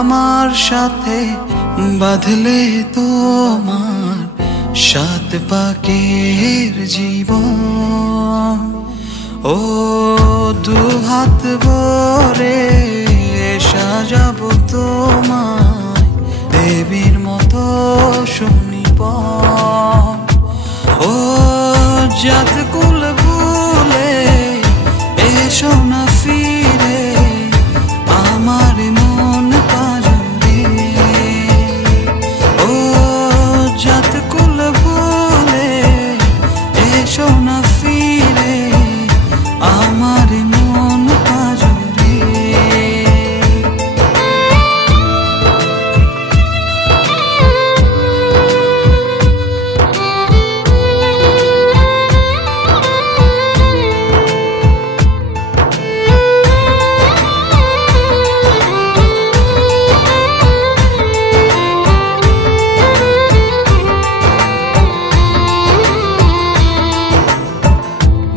আমার সাথে বাঁধলে তোমার সাত পাকের জীবন। ও দুহাত ভরে সাজাবো তোমায় দেবীর মতো সুনিপন। ও জাত কুল ভুলে এসো না ফিরে আমার মন পাজরে। ও জাত কুল ভুলে এসো না ফিরে আমার মন পাজরে।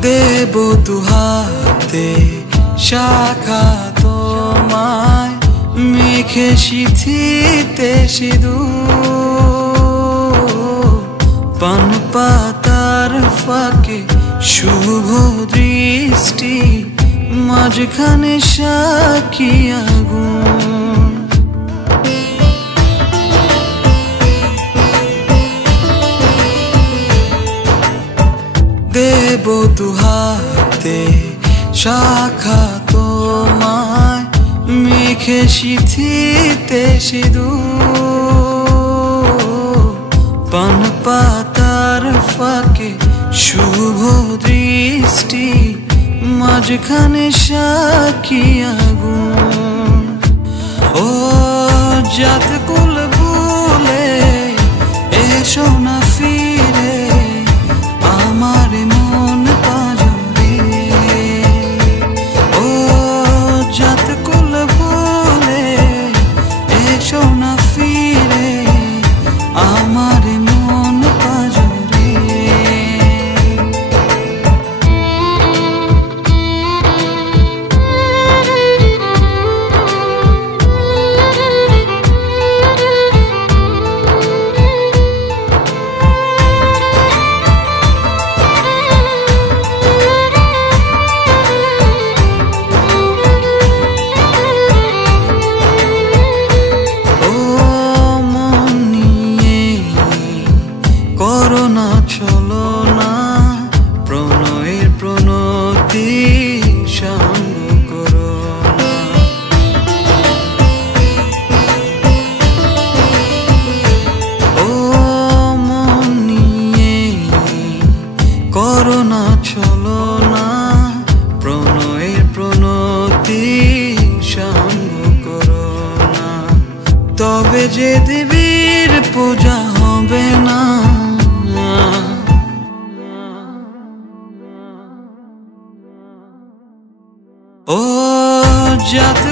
দেব দুহাতে শাখা তোমায় মেখে সিথিতে সিঁদুর। পান পাতার ফাঁকে শুভ দৃষ্টি মাঝখানে সাক্ষী আগুন। দেব দুহাতে শাখা তোমায় মেখে সিথিতে সিঁদুর। পান পাতার ফাঁকে শুভ দৃষ্টি মাঝখানে সাক্ষী আগুন। ও জাত কুল ভুলে এসো না ফিরে আমার মন পাজরে। ও জাত কুল ভুলে এসো না ফিরে আমার মন পাজরে। করোনা চলো না প্রণয়ের প্রণতি সঙ্গ করো না। ও মন নিয়ে করোনা চলো না প্রণয়ের প্রণতি সঙ্গ করো না। তবে যে দেবীর পূজা হবে না। ও জাত